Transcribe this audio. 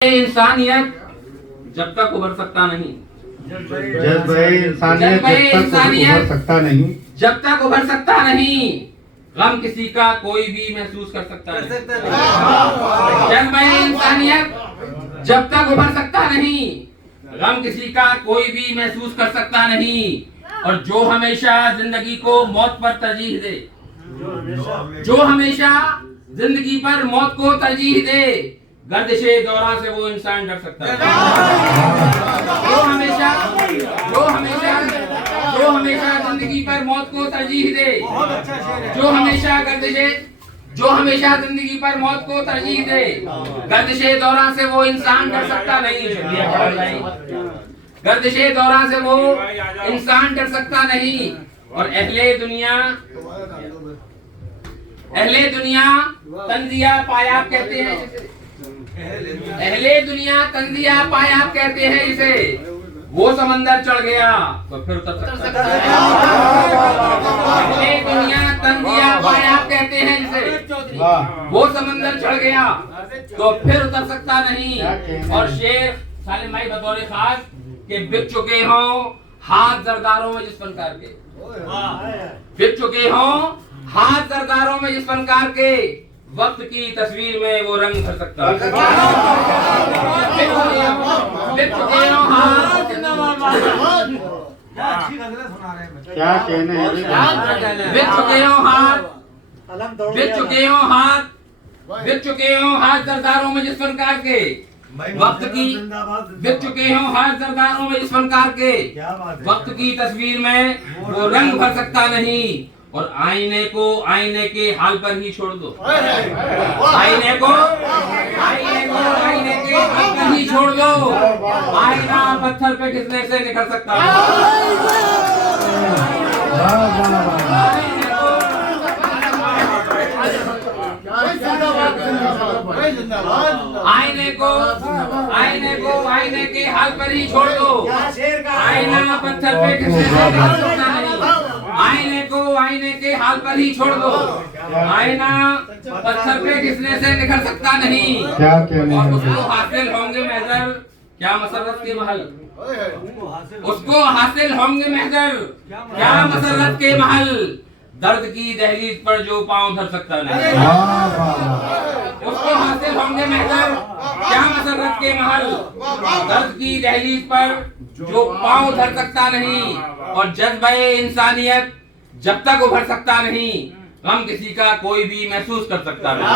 इंसानियत जब तक उभर सकता नहीं, इंसानियत उभर सकता नहीं, जब तक उभर सकता नहीं, गम किसी का कोई भी महसूस कर सकता नहीं। जज्बे इंसानियत जब तक उभर सकता नहीं, गम किसी का कोई भी महसूस कर सकता नहीं। और जो हमेशा जिंदगी को मौत पर तरजीह दे, जो हमेशा जिंदगी पर मौत को तरजीह दे, गर्दिशे दौरा से वो इंसान डर सकता है। जो हमेशा जिंदगी पर मौत को तरजीह दे, जो हमेशा जिंदगी पर मौत को तरजीह दे, गर्दिशे दौरा से वो इंसान डर सकता नहीं। गर्दिशे दौरा से वो इंसान डर सकता नहीं। और अहले दुनिया तंजिया पायाब कहते हैं जिसे, अहले दुनिया तंजिया पायाब कहते हैं इसे। वो समंदर चढ़ गया तो फिर उतर सकता है। अहले दुनिया तंजिया पायाब कहते हैं जिसे, वो समंदर चढ़ गया तो फिर उतर सकता नहीं। और शेर सालिम भाई बतौर खास के बिक चुके हों हाथ जरदारों में जिस फनकार के, बिक चुके हों हाथ जरदारों में जिस फनकार के, वक्त की तस्वीर में वो रंग भर सकता है। क्या कहने हैं, बिक चुके हो हाथ जरदारों में जिस फनकार के, वक्त की बिक चुके हो हाथ जरदारों में जिस फनकार के, वक्त की तस्वीर में वो रंग भर सकता नहीं। और आईने को आईने के हाल पर ही छोड़ दो, आईने के हाल पर ही छोड़ दो। आईना पत्थर पे घिसने से निखर सकता है। आईने के हाल पर ही छोड़ दो। आईना पत्थर पे घिसने से निखर सकता नहीं। आईने के हाल पर ही छोड़ दो। आईना पत्थर पे घिसने से निखर सकता नहीं। और उसको हासिल होंगे महजर क्या मसरत के महल, उसको हासिल होंगे महजर क्या मसरत के महल। दर्द की दहलीज पर जो पांव धर सकता नहीं, उसको हासिल होंगे महजर क्या मसरत के महल। दर्द की दहलीज पर जो पांव धर सकता नहीं। और जज्बे इंसानियत जब तक उभर सकता नहीं, गम किसी का कोई भी महसूस कर सकता नहीं।